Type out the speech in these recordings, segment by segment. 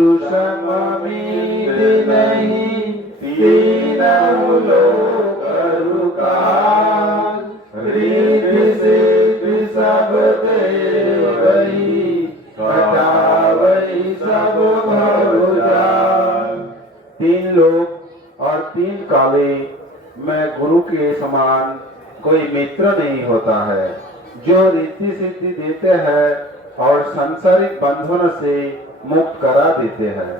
गुरु सममीत नहीं, तीनों लोक रुकाज। रिद्धि सिद्धि सब देवहि, हटावहि सब भव जाल। तीन लोक और तीन काले में गुरु के समान कोई मित्र नहीं होता है, जो रिद्धि सिद्धि देते हैं और सांसारिक बंधन से मुक्त करा देते हैं।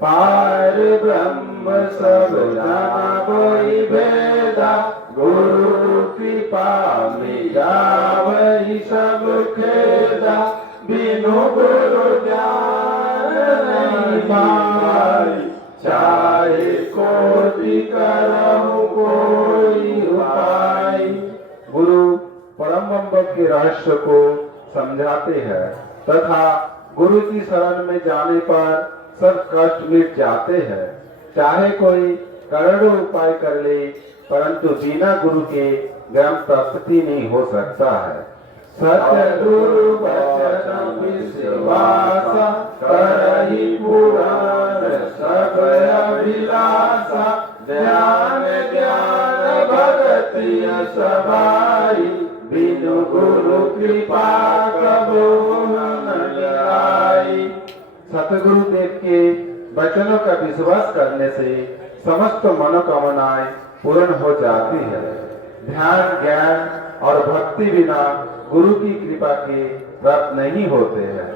पार ब्रह्म सब जाना कोई भेदा, गुरु कृपा में जावहि सब खेदा। बिनु गुरु ज्ञान नहीं पाई, चाहे कोटि करहु कोई उपाय। गुरु परम के रहस्य को समझाते हैं तथा गुरु की शरण में जाने पर सब कष्ट मिट जाते हैं। चाहे कोई करोड़ों उपाय कर ले, परंतु बिना गुरु के ज्ञान प्राप्ति नहीं हो सकता है। सतगुरु वचन विश्वास, करहि पुराण सब अभिलाषा। ध्यान ज्ञान भगति सबाई, बिनु गुरु कृपा कबो न जाई। सतगुरु देव के वचनों का विश्वास करने से समस्त मनोकामनाएं पूर्ण हो जाती है। ध्यान ज्ञान और भक्ति बिना गुरु की कृपा के प्राप्त नहीं होते हैं।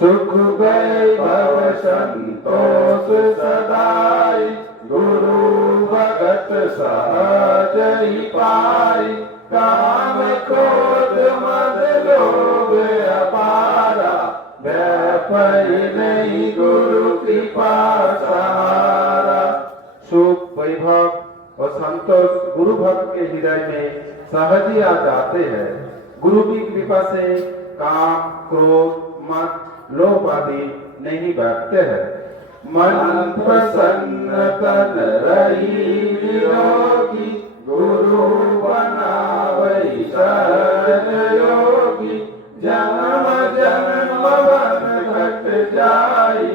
सुख वैभव संतोष सदाई, गुरु भगत सहज ही पाई। काम क्रोध मद लोभ अपारा, व्यापी नहीं गुरु कृपा सहारा। सुख वैभव और संतोष गुरु भक्त के हृदय में सहज ही आ जाते हैं। गुरु की कृपा से काम क्रोध मद लोभ आदि नहीं बैठते हैं। मन प्रसन्न तन रही निरोगी, गुरु बनावै शरण योगी। जन्म जन्म बन घट जाई,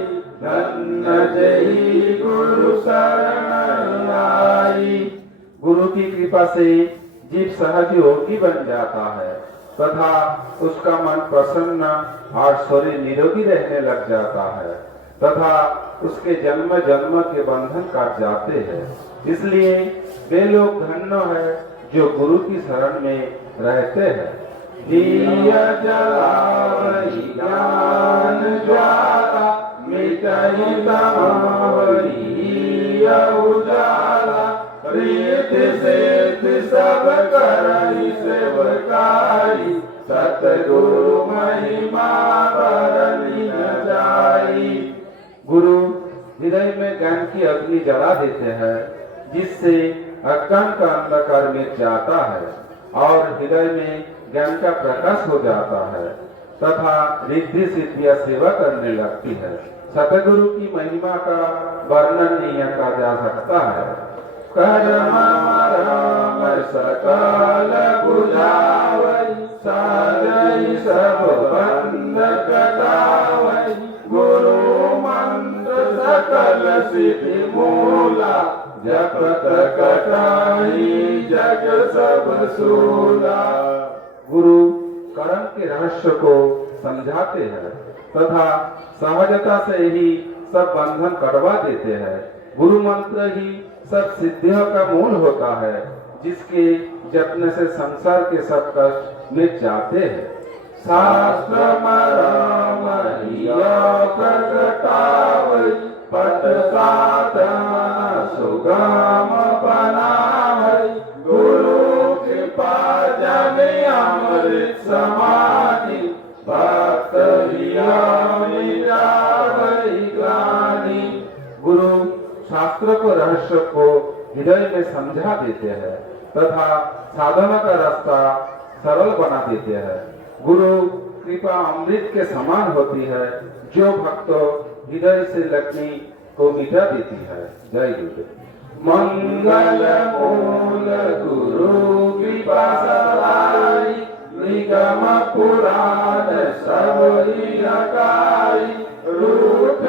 धन्य जहि गुरु शरण आई। गुरु की कृपा से जीव सहज योगी बन जाता है तथा उसका मन प्रसन्न और शरीर निरोगी रहने लग जाता है तथा उसके जन्म जन्म के बंधन काट जाते हैं। इसलिए वे लोग धन्य है जो गुरु की शरण में रहते हैं। दिया जलावहि ज्ञान ज्वाला, मिटहि तमवहि उजाला। रिद्धि सिद्धि सब करहि सेवकाई, सतगुरु महिमा बरनी न जाई। गुरु हृदय में ज्ञान की अग्नि जला देते हैं, जिससे अज्ञान का अंधकार मिट जाता है और हृदय में ज्ञान का प्रकाश हो जाता है तथा रिद्धि सिद्धियां सेवा करने लगती है। सतगुरु की महिमा का वर्णन नहीं किया जा सकता है। कर्म राम सकल बुझावै, साजै सब बंध कटावै। गुरु मंत्र सकल सिद्धि मूला, जपत कटाई जग सब सूला। गुरु कर्म के रहस्य को समझाते हैं तथा सहजता से ही सब बंधन कटवा देते हैं। गुरु मंत्र ही सब सिद्धियों का मूल होता है, जिसके जपने से संसार के सब कष्ट मिट जाते हैं। शास्त्र मर्म प्रगटावै, पट साधन सुगम बनावै। गुरु कृपा जन अमृत समाधि, भक्त ग्लानि। गुरु शास्त्र को रहस्य को हृदय में समझा देते हैं तथा साधना का रास्ता सरल बना देते हैं। गुरु कृपा अमृत के समान होती है, जो भक्त हृदय से लगनी को मिटा देती है। जय गुरु। मंगल मूल गुरु कृपा सहाय, निगम पुराण सब ही अकाई। रूठ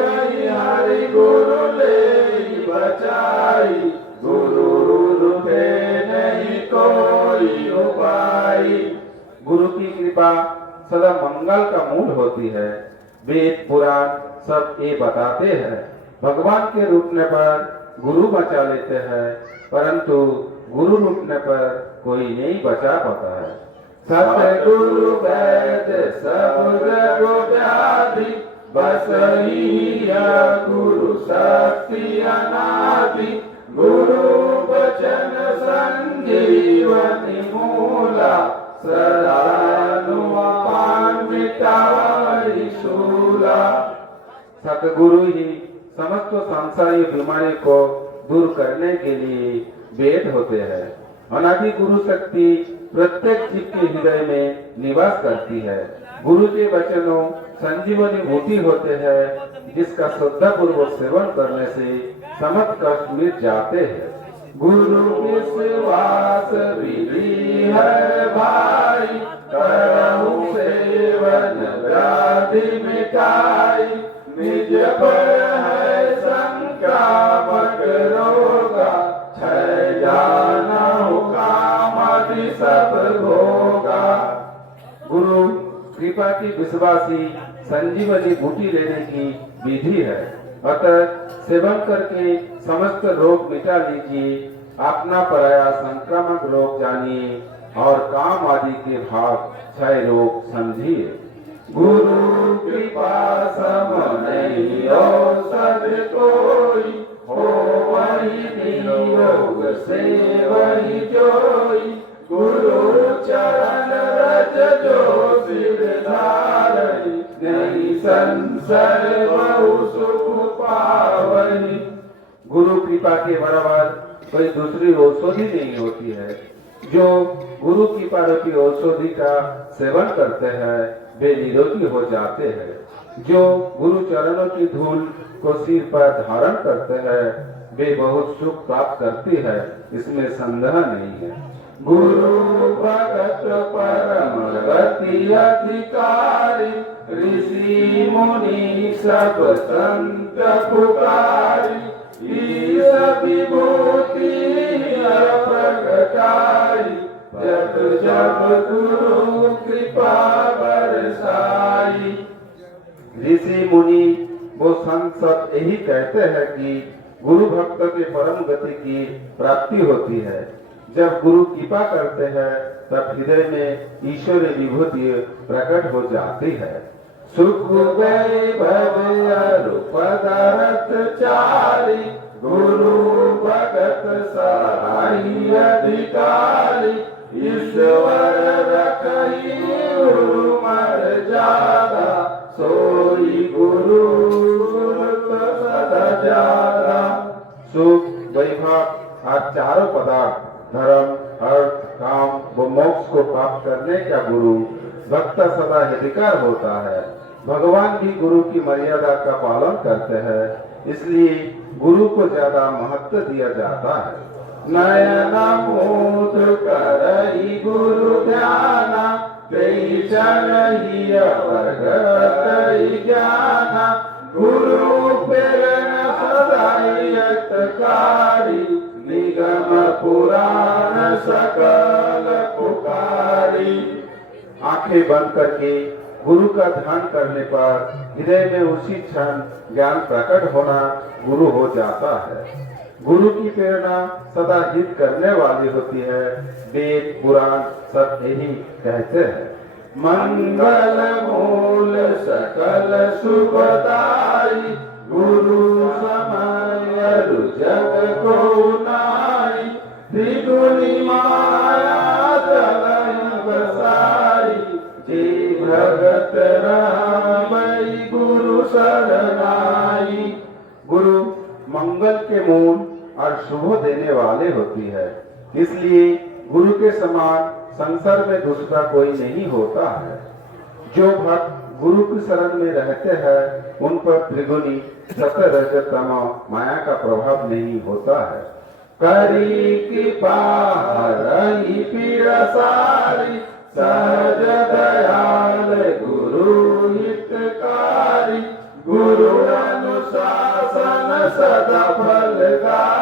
बचाई, गुरु रूठे नहीं कोई उपाय। गुरु की कृपा सदा मंगल का मूल होती है। वेद पुराण सब ये बताते हैं, भगवान के रूठने पर गुरु बचा लेते हैं, परंतु गुरु रूठने पर कोई नहीं बचा पाता है। सतगुरु वैद सब रोग व्याधि, बस ही गुरु शक्ति अनादि। गुरु वचन संजीवनी मूला, सदानुपान मिटाई शूला। सतगुरु ही समस्त सांसारिक बीमारी को दूर करने के लिए वेद होते हैं। अनादि गुरु शक्ति प्रत्येक जीव के हृदय में निवास करती है। गुरु के वचनों संजीवनी बूटी होते हैं, जिसका श्रद्धापूर्वक सेवन करने से समस्त कष्ट मिट जाते हैं। गुरु विश्वास विधि है भाई, करहु सेवन व्याधि मिटाई। निज पर है संक्रामक रोगा, क्षय जानहु कामदि सब भोगा। गुरु कृपा की विश्वासी संजीवनी बूटी लेने की विधि है, अतः सेवन करके समस्त रोग मिटा लीजिए। अपना पराया संक्रामक रोग जानिए और काम आदि के भाग क्षय रोग समझिए। गुरु कृपा सम नहीं औषध कोई, हो वही निरोग से वही जोई। गुरु चरण रज जो सिर धारई, नहीं संशय बहु सुख पावई। गुरु कृपा के बराबर कोई दूसरी औषधि नहीं होती है। जो गुरु कृपा रूपी औषधि का सेवन करते हैं वे निरोगी हो जाते हैं। जो गुरु चरणों की धूल को सिर पर धारण करते हैं वे बहुत सुख प्राप्त करती है, इसमें संदेह नहीं है। गुरु भगत परम गति अधिकारी, ऋषि मुनि सब संत पुकारी। ईश विभूति प्रगटाई, जब जब गुरु कृपा बरसाई। ऋषि मुनि वो संत सब यही कहते हैं कि गुरु भक्त के परम गति की प्राप्ति होती है। जब गुरु कृपा करते हैं तब हृदय में ईश्वरीय विभूति प्रकट हो जाती है। सुख वैभव रूप धरत चारि, गुरु भगत सहाय अधिकारी। ईश्वर रखई गुरु मर्यादा, सोई गुरु सदा ज्यादा। सुख वैभव और चारों पदार्थ धर्म अर्थ काम व मोक्ष को प्राप्त करने का गुरु भक्त सदा हितकर होता है। भगवान भी गुरु की मर्यादा का पालन करते हैं, इसलिए गुरु को ज्यादा महत्व दिया जाता है। नयन मोद करई गुरु ध्याना, कई चरही प्रगटई ज्ञाना। गुरु प्रेरणा सदाई यत्कारी, निगम पुराण सकल पुकारी। आंखें बंद करके गुरु का ध्यान करने पर हृदय में उसी क्षण ज्ञान प्रकट होना गुरु हो जाता है। गुरु की प्रेरणा सदा हित करने वाली होती है। वेद पुराण सब यही कहते हैं। मंगल मूल सकल शुभदाई, गुरु समय जग को नाई। त्रिगुणी माया जलय बसाई, जे भगत रामई गुरु शरणाई। गुरु मंगल के मूल और शुभ देने वाले होती है, इसलिए गुरु के समान संसार में दूसरा कोई नहीं होता है। जो भक्त गुरु की शरण में रहते हैं उन पर त्रिगुणी सत रज तम माया का प्रभाव नहीं होता है। करी कृपा हरई पीड़ सारी, सहज दयाल गुरु हितकारी। गुरु अनुशासन सदा फलदायी,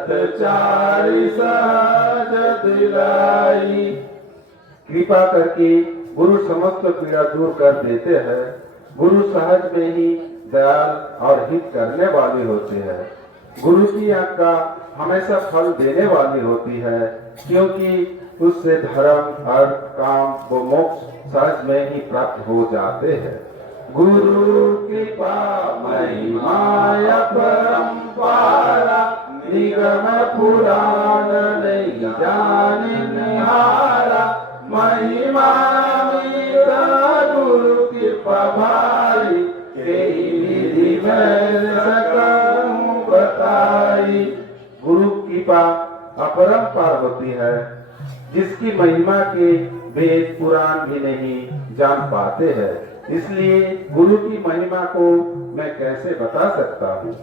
सतचारी सहज दिलाई। कृपा करके गुरु समस्त पीड़ा दूर कर देते हैं। गुरु सहज में ही दयाल और हित करने वाले होते हैं। गुरु की आज्ञा हमेशा फल देने वाली होती है, क्योंकि उससे धर्म, अर्थ, काम व मोक्ष सहज में ही प्राप्त हो जाते हैं। गुरु कृपा महिमा परंपरा, निगम पुराण नहीं जाने निहारा। महिमा मीरा गुरु कृपा भाई, कई विधि में सकूं बताई। गुरु कृपा अपरंपार होती है, जिसकी महिमा के वेद पुराण भी नहीं जान पाते हैं। इसलिए गुरु की महिमा को मैं कैसे बता सकता हूँ।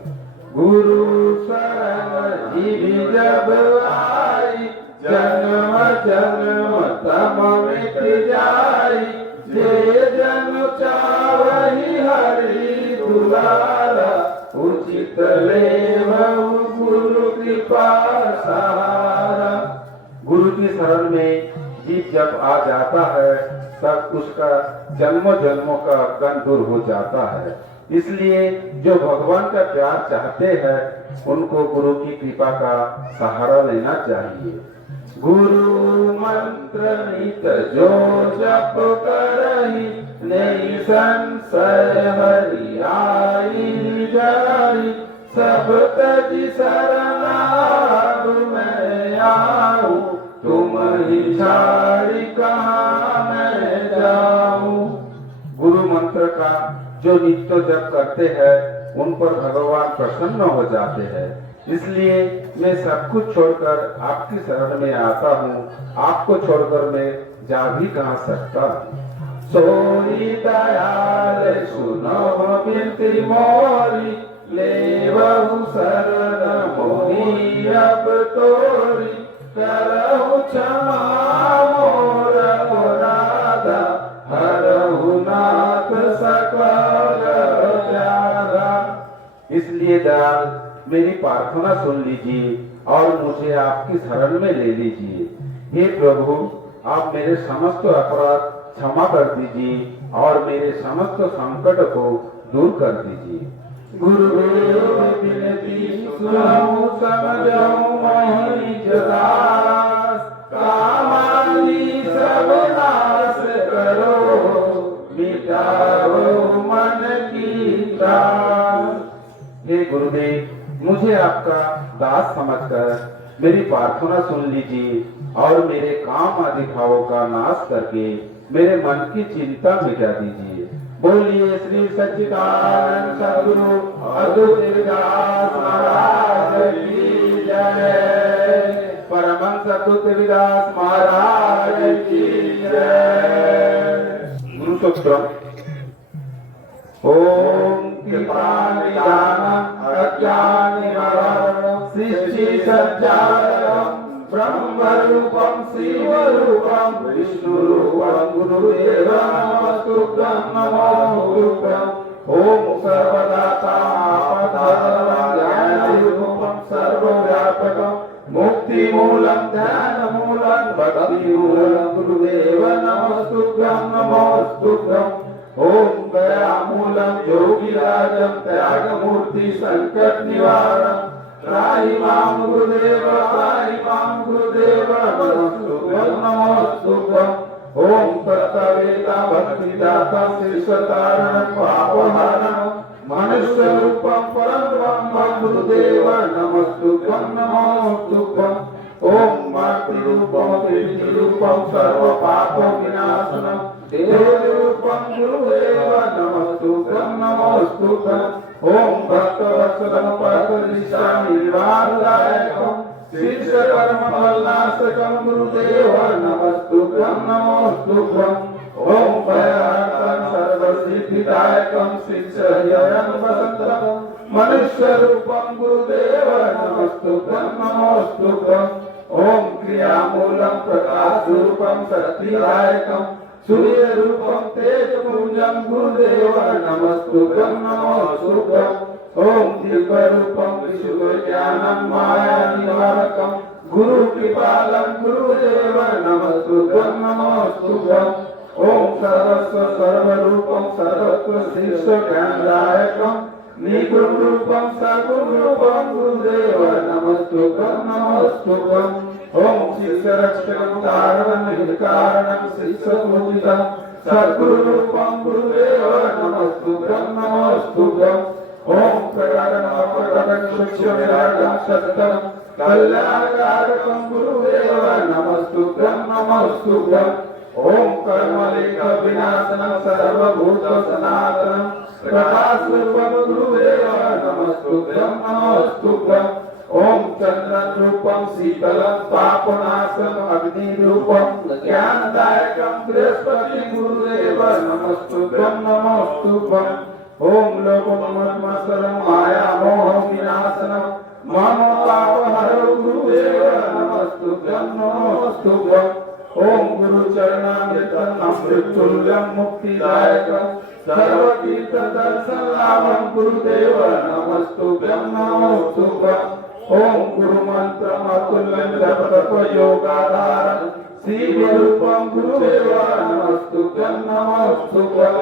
गुरु शरण जीव जब आई, जन्म जन्म तम मिट जाई। जे जन चावहि हरि दुलारा, उचित लेवहु गुरु कृपा सहारा। गुरु की शरण में जीव जब आ जाता है, तब उसका जन्मों जन्मों का गण दूर हो जाता है। इसलिए जो भगवान का प्यार चाहते हैं, उनको गुरु की कृपा का सहारा लेना चाहिए। गुरु मंत्र नित जो जप करहि, नहीं संशय हरि आई जाई। सब तज शरण अब मैं आऊं, तुम ही छाड़ी कहाँ मैं जाऊं। गुरु मंत्र का जो नित्य जप करते हैं, उन पर भगवान प्रसन्न हो जाते हैं। इसलिए मैं सब कुछ छोड़कर आपकी शरण में आता हूँ। आपको छोड़कर मैं जा भी कहाँ सकता हूँ। सोई दयाल सुनो बिनती मोरी, लेवहु शरण मोहि अब तोरी। करहु क्षमा मोर अपराधा, हरहु नाथ सकल व्याधा। इसलिए दयाल मेरी प्रार्थना सुन लीजिए और मुझे आपकी शरण में ले लीजिए। हे प्रभु, आप मेरे समस्त अपराध क्षमा कर दीजिए और मेरे समस्त संकट को दूर कर दीजिए। गुरुदेव विनती सुनहु समझहु मोहि दास, कामादि सब नाश करो, मिटाओ मन की त्रास। हे गुरुदेव, मुझे आपका दास समझकर मेरी प्रार्थना सुन लीजिए और मेरे काम आदि भावों का नाश करके मेरे मन की चिंता मिटा दीजिए। बोलिए श्री सच्चिदानंद सद्गुरु अद्भुत विदास महाराज की जय। परमहंस अद्भुत विदास महाराज की जय। गुरु सूत्रम। ओम कृपा निदानम अज्ञान निवारणम, सृष्टि संचालकम, ब्रह्म रूपम शिव रूपम, विष्णु रूपम, गुरुदेवं नमस्तुभ्यं नमोस्तुभ्यं। ओम सर्वदाता आपदामहं ज्ञानरूपं सर्वव्यापकं, मुक्ति मूलं ध्यान मूलं भक्ति मूलं, गुरुदेवं नमस्तुभ्यं नमोस्तुभ्यं। ओम दया मूलम योगी राजम, त्याग मूर्ति संकट निवारण, त्राहि मां गुरुदेव त्राहि मां गुरुदेव, नमस्तुभ्यं नमोस्तुभ्यं। ओम कर्तवेता भक्तिदाता शिष्यतारणं पापहरणं, मनुष्य रूपं परं ब्रह्म गुरुदेव, नमस्तुभ्यं नमोस्तुभ्यं। ओम मातृ रूपं त्रिविधि रूपं सर्व पाप विनाशनं, देव रूपं गुरुदेव, नमस्तुभ्यं नमोस्तुभ्यं। ओम भक्तवत्सलं परमनिष्ठां निर्वाणदायकं, शिष्य कर्म फलनाशकं गुरुदेव, नमस्तुभ्यं नमोस्तुभ्यं। ओम भयहरं सर्वसिद्धिदायकं, शिष्य हृदयं वसन्तकं, मनुष्य रूपं गुरुदेव, नमस्तुभ्यं नमोस्तुभ्यं। ओम क्रियामूलं प्रकाश रूपं शक्तिदायकं, सूर्य रूपं तेजपुंजं गुरुदेव, नमस्तुभ्यं नमोस्तुभ्यं। ओम दिव्य रूपं विशुद्ध ज्ञानं मायानिलयं, श्रीपालं गुरुदेव नमस्तुभ्यं नमस्तुभ्यं। ओम सर्वस्व सर्वरूपं सर्वत्र शीर्षज्ञानदायकं निगुण रूपं सगुण रूपं गुरुदेव नमस्तुभ्यं नमस्तुभ्यं। ओम शिष्यरक्षकं कारणं निर्कारणं शिष्यपूजितं सद्गुरुरूपं गुरुदेव नमस्तुभ्यं नमस्तुभ्यं। ओम प्रकटनं सूक्ष्मविराटं सत्यं कल्याणकारकं गुरुदेव नमस्तुभ्यं नमस्तुभ्यं। ओम कर्मलेख विनाशनं सर्वभूत सनातनं प्रकाशरूपं गुरुदेव नमस्तुभ्यं नमस्तुभ्यं। ओम चंद्रं रूपं शीतलं पापनाशनं अग्निरूपं ज्ञानदायकं बृहस्पति गुरुदेव नमस्तुभ्यं नमस्तुभ्यं। ओम लोकमोहमत्सरं मायामोहं विनाशनं मम पापहरं गुरुदेव नमस्तुभ्यं नमस्तुभ्यं। ओम गुरुचरणामृतं अमृततुल्यं मुक्तिदायकं सर्वतीर्थदर्शनलाभं गुरुदेव नमस्तुभ्यं नमस्तुभ्यं। ओम गुरुमन्त्रम् अतुल्यं जपतपयोगाधारं श्रीविरूपं गुरुदेव नमस्तुभ्यं नमस्तुभ्यं।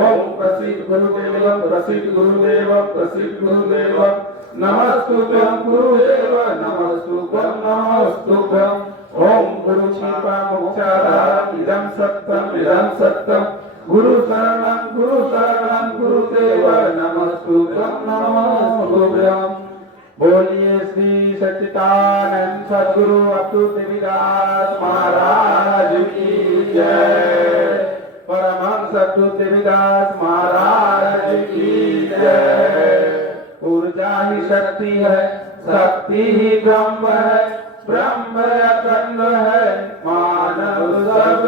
ओम प्रसीद गुरुदेव प्रसीद गुरुदेव प्रसीद गुरुदेव नमस्तुभ्यं गुरुदेव नमस्तुभ्यं नमस्तुभ्यं। ओम गुरु क्षिपा मोक्षाधारम् इदं सत्यं गुरु शरणं गुरुदेव नमस्तुभ्यं नमस्तुभ्यं। बोलिए श्री सच्चिदानंद सद्गुरु अतुल देवीदास महाराज की जय। परमहंस अतुल देवीदास महाराज की जय। ऊर्जा ही शक्ति है, शक्ति ही ब्रह्म है, ब्रह्म अखंड है, मानव सब